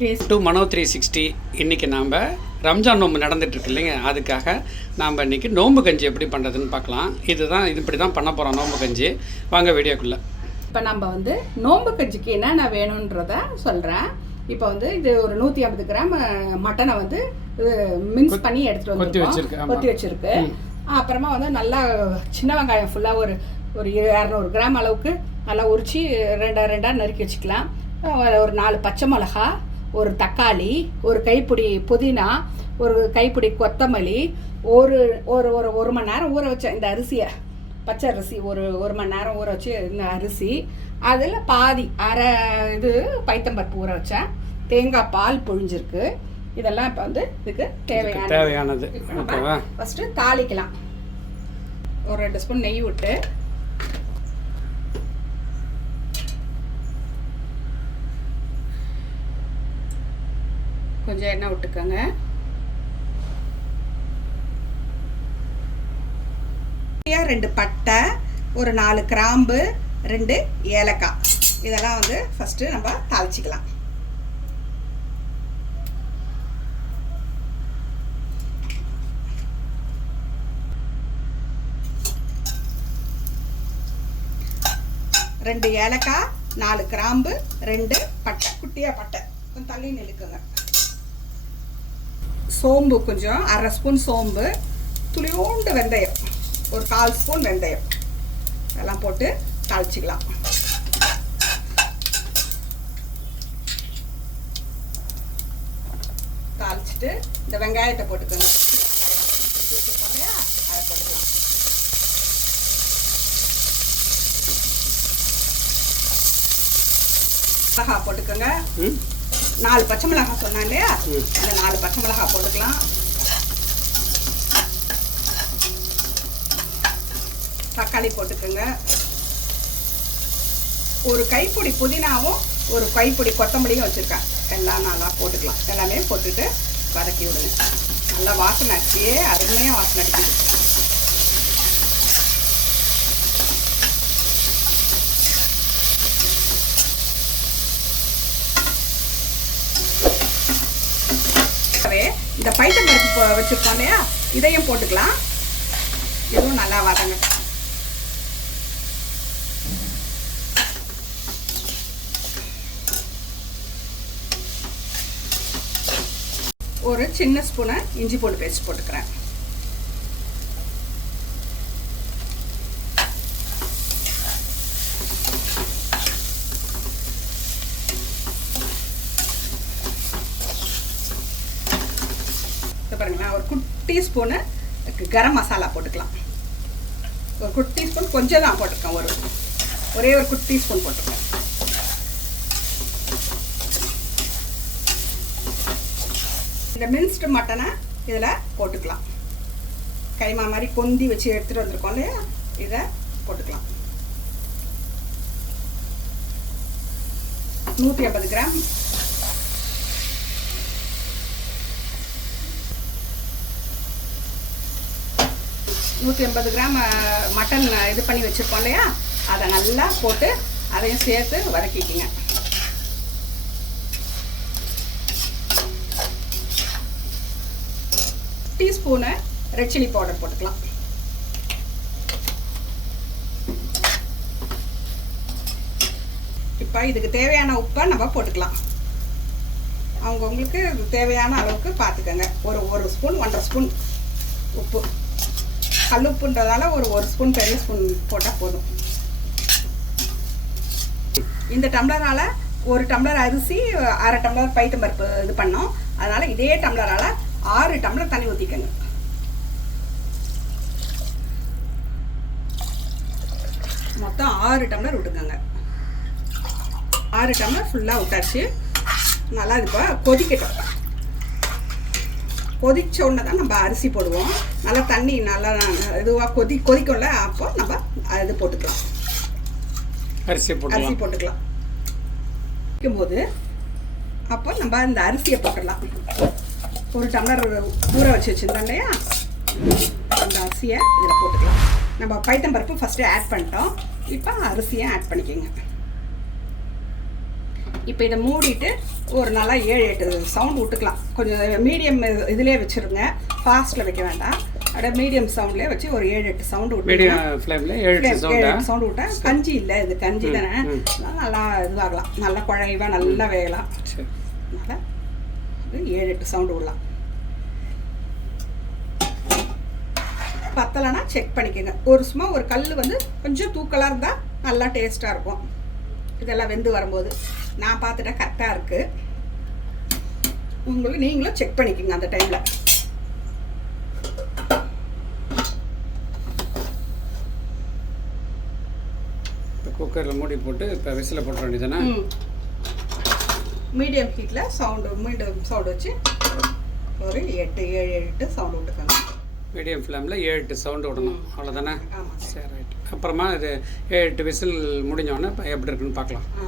Face to மனோ three sixty இன்றைக்கி நாம் ரம்ஜான் நோம்பு நடந்துட்டுருக்கு இல்லைங்க. அதுக்காக நாம் இன்றைக்கி நோம்பு கஞ்சி எப்படி பண்ணுறதுன்னு பார்க்கலாம். இதுதான் இது இப்படி தான் பண்ண போகிறோம் நோம்பு கஞ்சி. வாங்க வீடியோக்குள்ளே. இப்போ நம்ம வந்து நோம்பு கஞ்சிக்கு என்னென்ன வேணுன்றத சொல்கிறேன் இப்போ வந்து இது ஒரு நூற்றி ஐம்பது கிராம் மட்டனை வந்து மின்ஸ் பண்ணி எடுத்துகிட்டு வந்து. கொத்தி வச்சிருக்கு. அப்புறமா வந்து நல்லா சின்ன வெங்காயம் ஃபுல்லாக ஒரு ஒரு இரநூறு கிராம் அளவுக்கு நல்லா உரிச்சு ரெண்டா ரெண்டாக நறுக்கி வச்சுக்கலாம். ஒரு நாலு பச்சை மிளகா ஒரு தக்காளி ஒரு கைப்பிடி புதினா ஒரு கைப்பிடி கொத்தமல்லி ஒரு ஒரு ஒரு ஒரு மணி நேரம் ஊற வச்ச இந்த அரிசியை பச்சை அரிசி ஒரு ஒரு மணி நேரம் ஊற வச்சு இந்த அரிசி அதில் பாதி அரை இது பைத்தம்பருப்பு ஊற வச்சேன். தேங்காய் பால் புழிஞ்சிருக்கு. இதெல்லாம் இப்போ வந்து இதுக்கு தேவையான தேவையானது. ஃபஸ்ட்டு தாளிக்கலாம். ஒரு ரெண்டு ஸ்பூன் நெய் விட்டு கொஞ்சம் எண்ணெய் விட்டுக்கோங்க. ரெண்டு பட்டை ஒரு நாலு கிராம்பு ரெண்டு ஏலக்காய். இதெல்லாம் வந்து ஃபஸ்ட்டு நம்ம தாளிச்சிக்கலாம். ரெண்டு ஏலக்காய் நாலு கிராம்பு ரெண்டு பட்டை. குட்டியாக பட்டை. கொஞ்சம் தள்ளி நிலுக்குங்க சோம்பு கொஞ்சம் அரை ஸ்பூன் சோம்பு துளியோண்டு வெந்தயம் ஒரு கால் ஸ்பூன் வெந்தயம். இதெல்லாம் போட்டு தாளிச்சிக்கலாம். தாளிச்சிட்டு இந்த வெங்காயத்தை போட்டுக்கோங்க வெங்காயம் அதை போட்டுக்கலாம். மிளகா போட்டுக்கோங்க. ம். நாலு பச்சை மிளகாய் சொன்னேன் இல்லையா? அந்த நாலு பச்சை மிளகாய் போட்டுக்கலாம். தக்காளி போட்டுக்கோங்க. ஒரு கைப்பிடி புதினாவும் ஒரு கைப்பொடி கொத்தமல்லியும் வச்சுருக்கேன். எல்லாம் நல்லா போட்டுக்கலாம். எல்லாமே போட்டுட்டு வதக்கி விடுங்க. நல்லா வாசனை அடிச்சு அருமையாக வாசனை அடிக்குது. இந்த பைத்தம் பருப்பு வச்சுருக்கோம் இல்லையா? இதையும் போட்டுக்கலாம். இதுவும் நல்லா வதங்க. ஒரு சின்ன ஸ்பூனை இஞ்சி பூண்டு பேஸ்ட் போட்டுக்கிறேன். இது பாருங்களேன். ஒரு குட்டி ஸ்பூனு கரம் மசாலா போட்டுக்கலாம். ஒரு குட்டி ஸ்பூன் கொஞ்சம் தான் போட்டிருக்கேன் ஒரு ஒரே ஒரு குட்டி ஸ்பூன் போட்டிருக்கேன் இந்த மின்ஸ்டு மட்டனை இதில் போட்டுக்கலாம். கைமா மாதிரி கொந்தி வச்சு எடுத்துகிட்டு வந்திருக்கோம் இல்லையா? இதை போட்டுக்கலாம். நூற்றி ஐம்பது கிராம் நூற்றி ஐம்பது கிராம் மட்டன் இது பண்ணி வச்சுருக்கோம் இல்லையா? அதை நல்லா போட்டு அதையும் சேர்த்து வதக்கிக்கிங்க. டீஸ்பூனு ரெட் சில்லி பவுடர் போட்டுக்கலாம். இப்போ இதுக்கு தேவையான உப்பை நம்ம போட்டுக்கலாம். அவங்கவுங்களுக்கு தேவையான அளவுக்கு பார்த்துக்கோங்க ஒரு ஒரு ஸ்பூன் ஒன்றரை ஸ்பூன் உப்பு. கல்லுப்புன்றதால ஒரு ஒரு ஸ்பூன் பெரிய ஸ்பூன் போட்டால் போதும். இந்த டம்ளரால் ஒரு டம்ளர் அரிசி அரை டம்ளர் பைத்தம் பருப்பு இது பண்ணோம். அதனால் இதே டம்ளரால் ஆறு டம்ளர் தண்ணி ஊற்றிக்கங்க மொத்தம் ஆறு டம்ளர் விட்டுக்கோங்க. ஆறு டம்ளர் ஃபுல்லாக விட்டாச்சு. நல்லா இது இப்போ கொதிக்கட்டும். கொதிச்ச உடனே தான் நம்ம அரிசி போடுவோம். நல்லா தண்ணி நல்லா இதுவாக கொதி கொதிக்கும்ல அப்போ நம்ம இது போட்டுக்கலாம். அரிசி அரிசி போட்டுக்கலாம். வைக்கும்போது அப்போ நம்ம இந்த அரிசியை போட்டுடலாம். ஒரு டம்ளர் ஊற வச்சு வச்சுருந்தோம் இல்லையா? அந்த அரிசியை இதில் போட்டுக்கலாம். நம்ம பைத்தம் பருப்பு ஃபஸ்ட்டு ஆட் பண்ணிட்டோம். இப்போ அரிசியை ஆட் பண்ணிக்கோங்க. இப்போ இதை மூடிட்டு ஒரு நல்லா ஏழு எட்டு சவுண்ட் விட்டுக்கலாம். கொஞ்சம் மீடியம் இதுலேயே வச்சுருங்க. ஃபாஸ்ட்டில் வைக்க வேண்டாம். அப்படியே மீடியம் சவுண்ட்லேயே வச்சு ஒரு ஏழு எட்டு சவுண்ட் விட்டு ஏழு சவுண்டா சவுண்ட் விட்டா கஞ்சி இல்லை இது கஞ்சி தானே? நல்லா இதுவாகலாம். நல்லா குழைவா நல்லா வேகலாம். அதனால் ஏழு எட்டு சவுண்டு விடலாம். பத்தலைன்னா செக் பண்ணிக்கோங்க. ஒரு சும்மா ஒரு கல் வந்து கொஞ்சம் தூக்கலாக இருந்தால் நல்லா டேஸ்ட்டாக இருக்கும். இதெல்லாம் வெந்து வரும்போது. நான் பார்த்துட்டேன் கரெக்டாக இருக்குது உங்களுக்கு நீங்களும் செக் பண்ணிக்கோங்க அந்த டைமில் குக்கரில் மூடி போட்டு இப்போ விசில் போட்ட வேண்டியதானே மீடியம் ஹீட்டில் சவுண்டு மீடியம் சவுண்டு வச்சு ஒரு எட்டு ஏழு எட்டு சவுண்டு விட்டுக்கோங்க. மீடியம் ஃப்ளேமில் ஏழு எட்டு சவுண்டு விடணும். அவ்வளோதானே சரி ரைட் அப்புறமா இது ஏழு எட்டு விசில் முடிஞ்சோடனே இப்போ எப்படி இருக்குன்னு பார்க்கலாம். ஆ.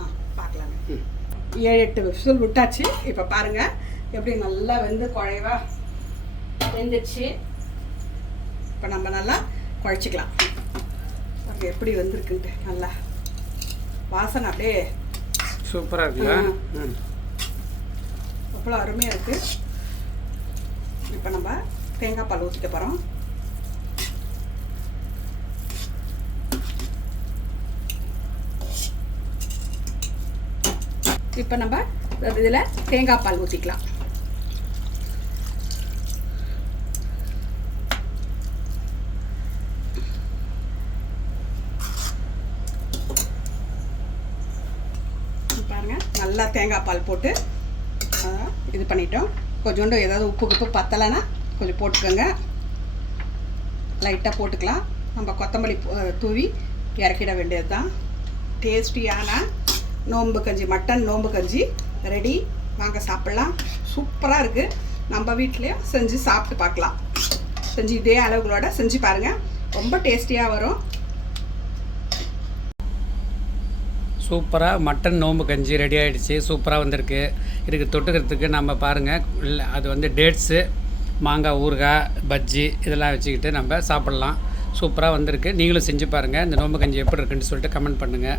ஏழு எட்டு விசில் விட்டாச்சு. இப்போ பாருங்க எப்படி நல்லா வெந்து குழைவா வெந்துச்சு. இப்போ நம்ம நல்லா குழச்சிக்கலாம். பாருங்க எப்படி வந்திருக்குன்ட்டு நல்லா வாசனை அப்படியே சூப்பராக இருக்குல்ல? ம். அவ்வளோ அருமையாக இருக்குது இப்போ நம்ம தேங்காய் பால் ஊற்றிக்க போகிறோம் இப்போ நம்ம இதில் தேங்காய் பால் ஊற்றிக்கலாம் பாருங்க நல்லா தேங்காய் பால் போட்டு இது பண்ணிட்டோம். கொஞ்சோண்டு ஏதாவது உப்பு உப்பு பத்தலைன்னா கொஞ்சம் போட்டுக்கோங்க. லைட்டாக போட்டுக்கலாம். நம்ம கொத்தமல்லி தூவி இறக்கிட வேண்டியது தான் டேஸ்டியான நோம்பு கஞ்சி மட்டன் நோம்பு கஞ்சி ரெடி. வாங்க சாப்பிட்லாம். சூப்பராக இருக்குது நம்ம வீட்லேயும் செஞ்சு சாப்பிட்டு பார்க்கலாம். செஞ்சு இதே அளவுகளோட செஞ்சு பாருங்கள் ரொம்ப டேஸ்டியாக வரும். சூப்பராக மட்டன் நோம்பு கஞ்சி ரெடி ஆகிடுச்சு சூப்பராக வந்திருக்கு. இதுக்கு தொட்டுக்கிறதுக்கு நம்ம பாருங்கள் இல்லை அது வந்து டேட்ஸு மாங்காய் ஊறுகாய் பஜ்ஜி இதெல்லாம் வச்சுக்கிட்டு நம்ம சாப்பிட்லாம். சூப்பராக வந்திருக்கு. நீங்களும் செஞ்சு பாருங்கள் இந்த நோம்பு கஞ்சி எப்படி இருக்குன்னு சொல்லிட்டு கமெண்ட் பண்ணுங்கள்